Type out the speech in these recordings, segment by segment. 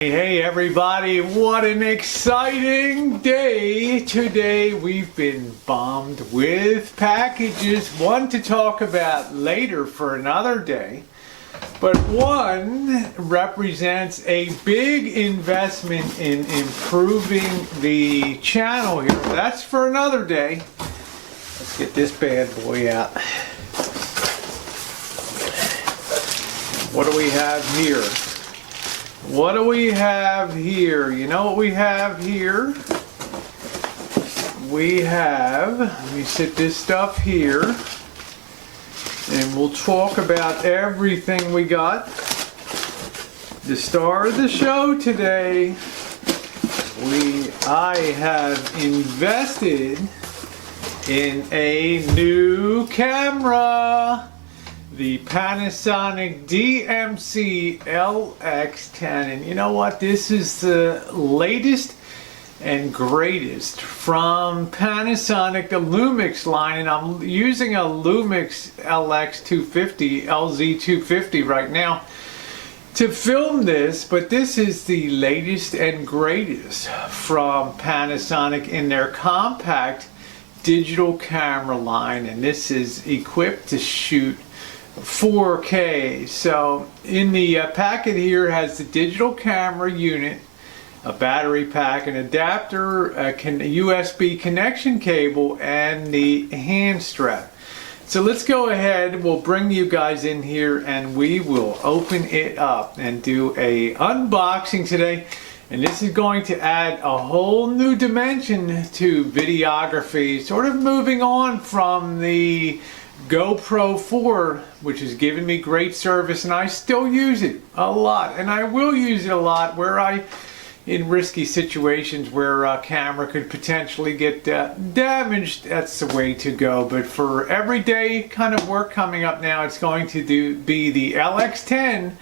Hey everybody, what an exciting day. Today we've been bombed with packages, one to talk about later for another day, but one represents a big investment in improving the channel here. That's for another day. Let's get this bad boy out. What do we have here? What do we have here? You know what we have here? We have, let me sit this stuff here, and we'll talk about everything we got. The star of the show today, I have invested in a new camera. The Panasonic DMC LX10, and you know what, this is the latest and greatest from Panasonic, the LUMIX line, and I'm using a LUMIX LX250 LZ250 right now to film this, but this is the latest and greatest from Panasonic in their compact digital camera line, and this is equipped to shoot 4K. So in the packet here has the digital camera unit, a battery pack, an adapter, a USB connection cable, and the hand strap. So let's go ahead, we'll bring you guys in here and we will open it up and do a unboxing today. And this is going to add a whole new dimension to videography, sort of moving on from the GoPro 4, which has given me great service, and I still use it a lot, and I will use it a lot in risky situations where a camera could potentially get damaged. That's the way to go. But for everyday kind of work coming up now, it's going to be the LX10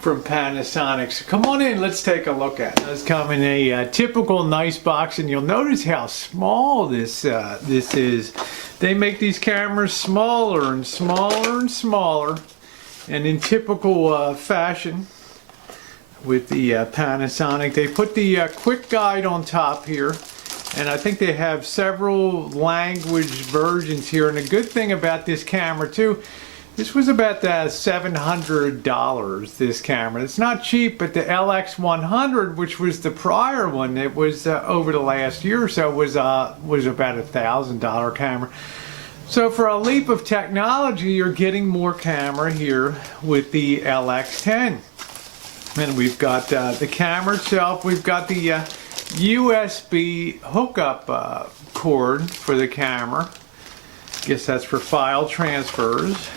from Panasonic. So come on in, let's take a look at it. It does come in a typical nice box, and you'll notice how small this is. They make these cameras smaller and smaller and smaller, and in typical fashion with the Panasonic, they put the quick guide on top here, and I think they have several language versions here. And the good thing about this camera too, this was about $700, this camera. It's not cheap, but the LX10, which was the prior one, it was over the last year or so, was about $1,000 camera. So for a leap of technology, you're getting more camera here with the LX10. And we've got the camera itself, we've got the USB hookup cord for the camera. I guess that's for file transfers.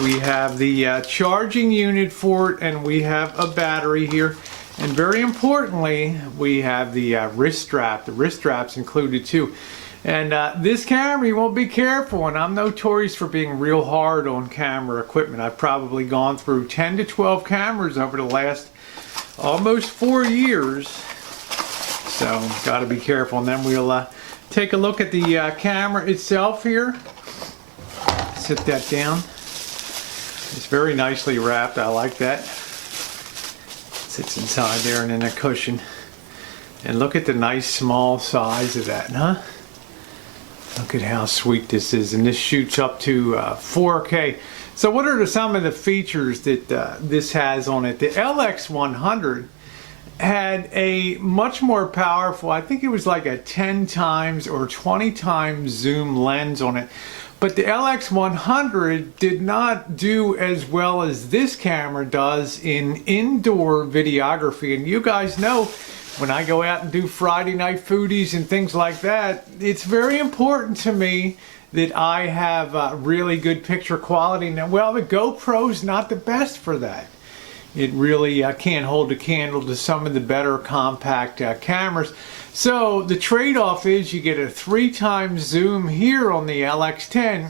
We have the charging unit for it, and we have a battery here. And very importantly, we have the wrist strap. The wrist strap's included too. And this camera, you won't be careful, and I'm notorious for being real hard on camera equipment. I've probably gone through 10 to 12 cameras over the last almost 4 years. So, got to be careful. And then we'll take a look at the camera itself here. Sit that down. It's very nicely wrapped. I like that. Sits inside there and in a cushion. And look at the nice small size of that, huh? Look at how sweet this is. And this shoots up to 4K. So what are some of the features that this has on it? The LX10 had a much more powerful, I think it was like a 10 times or 20 times zoom lens on it. But the LX10 did not do as well as this camera does in indoor videography. And you guys know, when I go out and do Friday night foodies and things like that, it's very important to me that I have really good picture quality. Now, well, the GoPro's not the best for that. It really can't hold a candle to some of the better compact cameras. So the trade-off is you get a 3 times zoom here on the LX10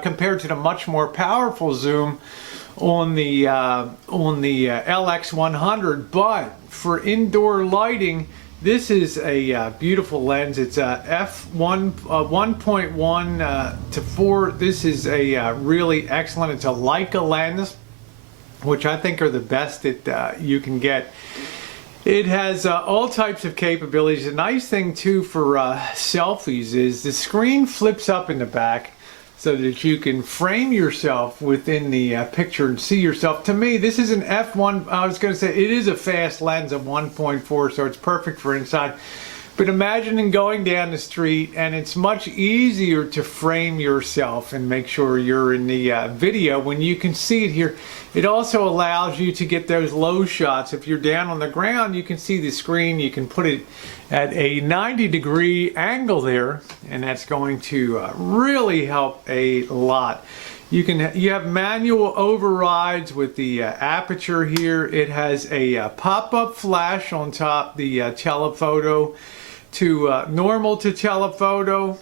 compared to the much more powerful zoom on the LX10. But for indoor lighting, this is a beautiful lens. It's a f1.1 to 4. This is a really excellent. It's a Leica lens. which I think are the best that you can get. It has all types of capabilities. The nice thing too for selfies is the screen flips up in the back so that you can frame yourself within the picture and see yourself. To me, this is an f1, I was going to say it is a fast lens of 1.4, so it's perfect for inside. But imagine going down the street, and it's much easier to frame yourself and make sure you're in the video when you can see it here. It also allows you to get those low shots. If you're down on the ground, you can see the screen. You can put it at a 90-degree angle there, and that's going to really help a lot. You have manual overrides with the aperture here. It has a pop-up flash on top, the telephoto to normal to telephoto.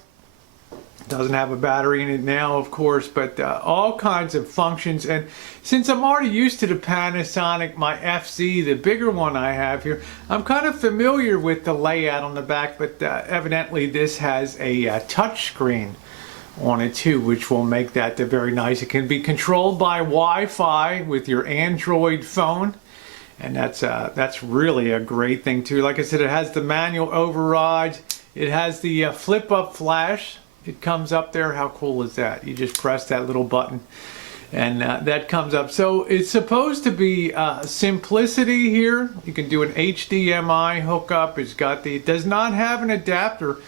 Doesn't have a battery in it now, of course, but all kinds of functions. And since I'm already used to the Panasonic, my FZ, the bigger one I have here, I'm kind of familiar with the layout on the back, but evidently this has a touch screen on it too, which will make that very nice. It can be controlled by Wi-Fi with your Android phone. And that's really a great thing too. Like I said, it has the manual overrides. It has the flip-up flash. It comes up there. How cool is that? You just press that little button, and that comes up. So it's supposed to be simplicity here. You can do an HDMI hookup. It does not have an adapter.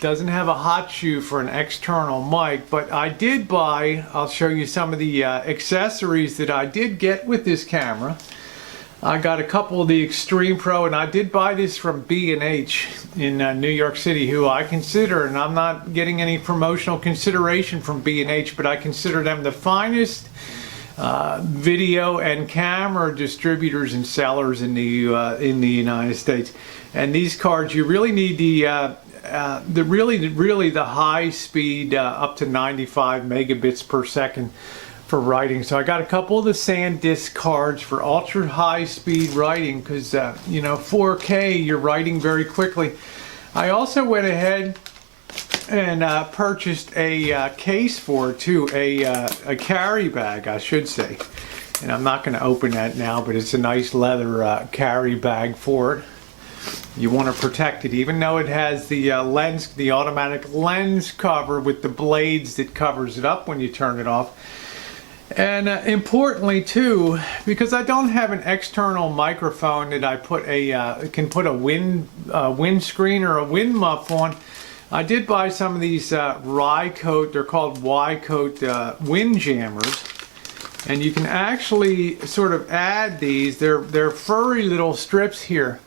Doesn't have a hot shoe for an external mic. But I did buy. I'll show you some of the accessories that I did get with this camera. I got a couple of the Extreme Pro, and I did buy this from B&H in New York City, who I consider, and I'm not getting any promotional consideration from B&H, but I consider them the finest video and camera distributors and sellers in the United States. And these cards, you really need the high speed up to 95 megabits per second for writing. So I got a couple of the SanDisk cards for ultra high speed writing, because 4K you're writing very quickly. I also went ahead and purchased a case for it too, a carry bag, I should say. And I'm not going to open that now, but it's a nice leather carry bag for it. You want to protect it, even though it has the lens, the automatic lens cover with the blades that covers it up when you turn it off. And importantly too, because I don't have an external microphone that I can put a windscreen or a wind muff on, I did buy some of these Rycote, they're called Wycote wind jammers. And you can actually sort of add these, they're furry little strips here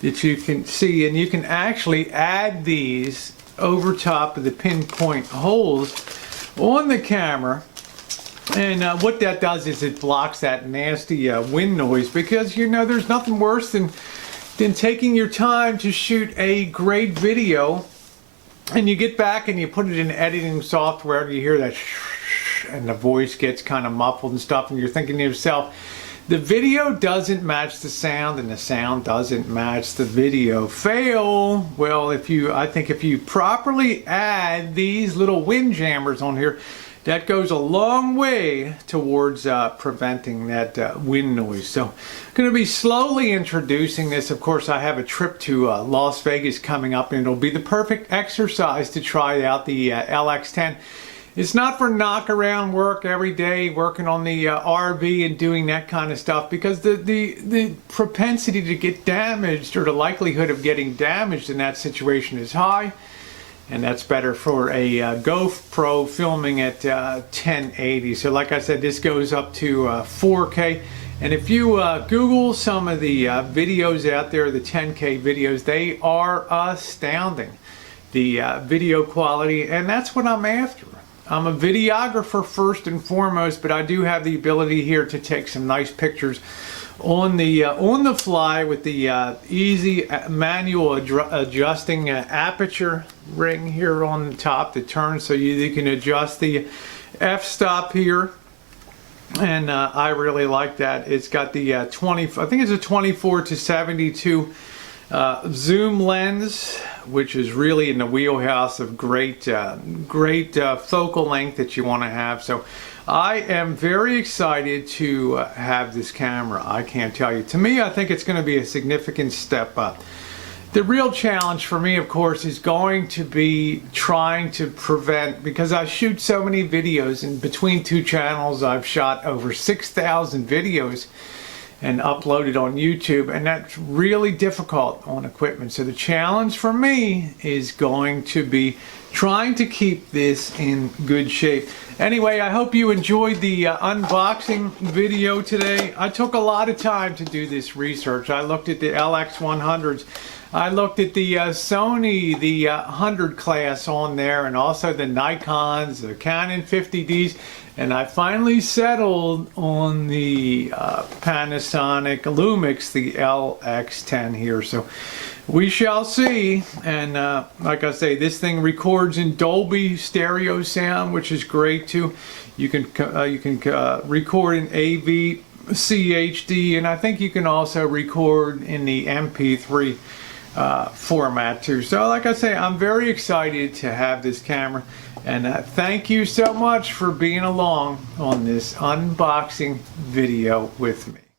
that you can see, and you can actually add these over top of the pinpoint holes on the camera. And what that does is it blocks that nasty wind noise, because there's nothing worse than taking your time to shoot a great video, and you get back and you put it in editing software, you hear that and the voice gets kind of muffled and stuff, and you're thinking to yourself, the video doesn't match the sound and the sound doesn't match the video. Fail. Well, I think if you properly add these little wind jammers on here, that goes a long way towards preventing that wind noise. So I'm going to be slowly introducing this. Of course, I have a trip to Las Vegas coming up, and it'll be the perfect exercise to try out the LX10. It's not for knock around work every day, working on the RV and doing that kind of stuff, because the propensity to get damaged, or the likelihood of getting damaged in that situation, is high. And that's better for a GoPro filming at 1080. So like I said, this goes up to 4K. And if you Google some of the videos out there, the 10K videos, they are astounding. The video quality, and that's what I'm after. I'm a videographer first and foremost, but I do have the ability here to take some nice pictures on the fly with the easy manual adjusting aperture ring here on the top that turns, so you can adjust the f-stop here. And I really like that. It's got the I think it's a 24 to 72 zoom lens which is really in the wheelhouse of great focal length that you want to have. So I am very excited to have this camera. I can't tell you. To me, I think it's going to be a significant step up. The real challenge for me, of course, is going to be trying to prevent, because I shoot so many videos, and between two channels I've shot over 6,000 videos and uploaded on YouTube, and that's really difficult on equipment. So the challenge for me is going to be trying to keep this in good shape. Anyway, I hope you enjoyed the unboxing video today. I took a lot of time to do this research. I looked at the LX100s. I looked at the Sony, the 100 class on there, and also the Nikons, the Canon 50Ds, and I finally settled on the Panasonic LUMIX, the LX10 here. So we shall see. And like I say, this thing records in Dolby stereo sound, which is great too. You can record in AV, CHD, and I think you can also record in the MP3 format too. So like I say, I'm very excited to have this camera, and thank you so much for being along on this unboxing video with me.